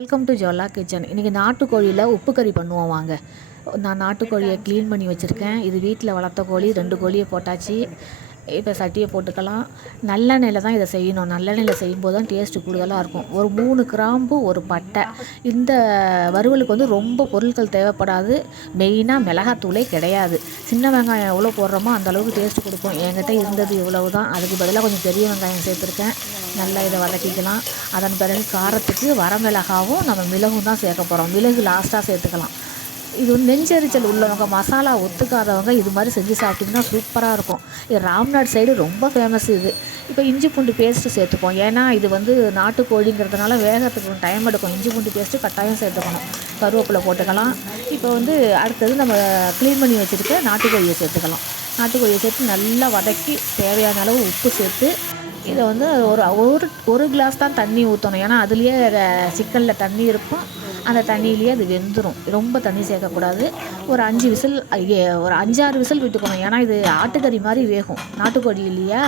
Welcome to ஜோலா kitchen. இன்றைக்கி நாட்டுக்கோழியில் உப்பு கறி பண்ணுவோம் வாங்க. நான் நாட்டுக்கோழியை க்ளீன் பண்ணி வச்சுருக்கேன். இது வீட்டில் வளர்த்த கோழி. 2 கோழியை போட்டாச்சு. இப்போ சட்டியை போட்டுக்கலாம். நல்லெண்ணெயில் தான் இதை செய்யணும். நல்லெண்ணெயில் செய்யும்போது தான் டேஸ்ட்டு கூடுதலாக இருக்கும். ஒரு 3 கிராம்பு, ஒரு பட்டை. இந்த வறுவலுக்கு வந்து ரொம்ப பொருட்கள் தேவைப்படாது. மெயினாக மிளகாத்தூளே கிடையாது. சின்ன வெங்காயம் எவ்வளோ போடுறோமோ அந்தளவுக்கு டேஸ்ட்டு கொடுக்கும். என்கிட்ட இருந்தது இவ்வளவு தான். அதுக்கு பதிலாக கொஞ்சம் பெரிய வெங்காயம் சேர்த்துருக்கேன். நல்லா இதை வதக்கிக்கலாம். அதன் பிறகு காரத்துக்கு வரமிளகாவும் நம்ம மிளகும் தான் சேர்க்க போகிறோம். மிளகு லாஸ்ட்டாக சேர்த்துக்கலாம். இது வந்து நெஞ்செரிச்சல் உள்ளவங்க, மசாலா ஒத்துக்காதவங்க இது மாதிரி செஞ்சு சாப்பிட்டிங்கன்னா சூப்பராக இருக்கும். இது ராம்நாடு சைடு ரொம்ப ஃபேமஸ் இது. இப்போ இஞ்சி பூண்டு பேஸ்ட்டு சேர்த்துப்போம். ஏன்னா இது வந்து நாட்டுக்கோழிங்கிறதுனால வேகத்துக்கு டைம் எடுக்கும். இஞ்சி பூண்டு பேஸ்ட்டு கட்டாயம் சேர்த்துக்கணும். கருவேப்பிலை போட்டுக்கலாம். இப்போ வந்து அடுத்தது நம்ம க்ளீன் பண்ணி வச்சுருக்க நாட்டுக்கோழியை சேர்த்துக்கலாம். நாட்டுக்கோழியை சேர்த்து நல்லா வதக்கி தேவையான அளவு உப்பு சேர்த்து இதை வந்து ஒரு கிளாஸ் தான் தண்ணி ஊற்றணும். ஏன்னா அதுலேயே சிக்கனில் தண்ணி இருக்கும். அந்த தண்ணியிலேயே அது வெந்துடும். ரொம்ப தண்ணி சேர்க்கக்கூடாது. ஒரு 5 விசில், ஒரு 5-6 விசில் விட்டுக்கணும். ஏன்னா இது ஆட்டுக்கறி மாதிரி வேகும், நாட்டுக்கோழி இல்லையா.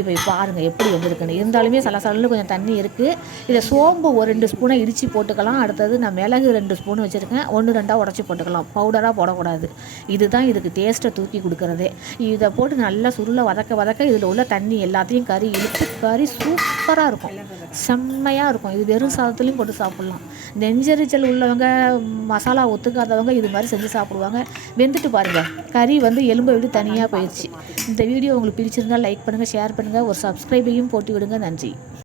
இப்போ பாருங்கள் எப்படி வந்திருக்குன்னு. இருந்தாலுமே சலசலன்னு கொஞ்சம் தண்ணி இருக்குது. இதை சோம்பு ஒரு 2 ஸ்பூனை இடித்து போட்டுக்கலாம். அடுத்தது நான் மிளகு 2 ஸ்பூன் வச்சுருக்கேன். 1-2 உடச்சி போட்டுக்கலாம். பவுடராக போடக்கூடாது. இதுதான் இதுக்கு டேஸ்ட்டை தூக்கி கொடுக்குறதே. இதை போட்டு நல்லா சுருளை வதக்க இதில் உள்ள தண்ணி எல்லாத்தையும் கறி இழுத்து கறி சூப்பராக இருக்கும். செம்மையாக இருக்கும். இது வெறும் சாதத்துலேயும் போட்டு சாப்பிட்லாம். நெஞ்செரிச்சல் உள்ளவங்க, மசாலா ஒத்துக்காதவங்க இது மாதிரி செஞ்சு சாப்பிடுவாங்க. வெந்துட்டு பாருங்கள், கறி வந்து எலும்பை விட்டு தனியாக போயிடுச்சு. இந்த வீடியோ உங்களுக்கு பிடிச்சிருந்தால் லைக் பண்ணுங்கள், ஷேர் பண்ணுங்கள், ஒரு சப்ஸ்கிரைபையும் போட்டு விடுங்க. நன்றி.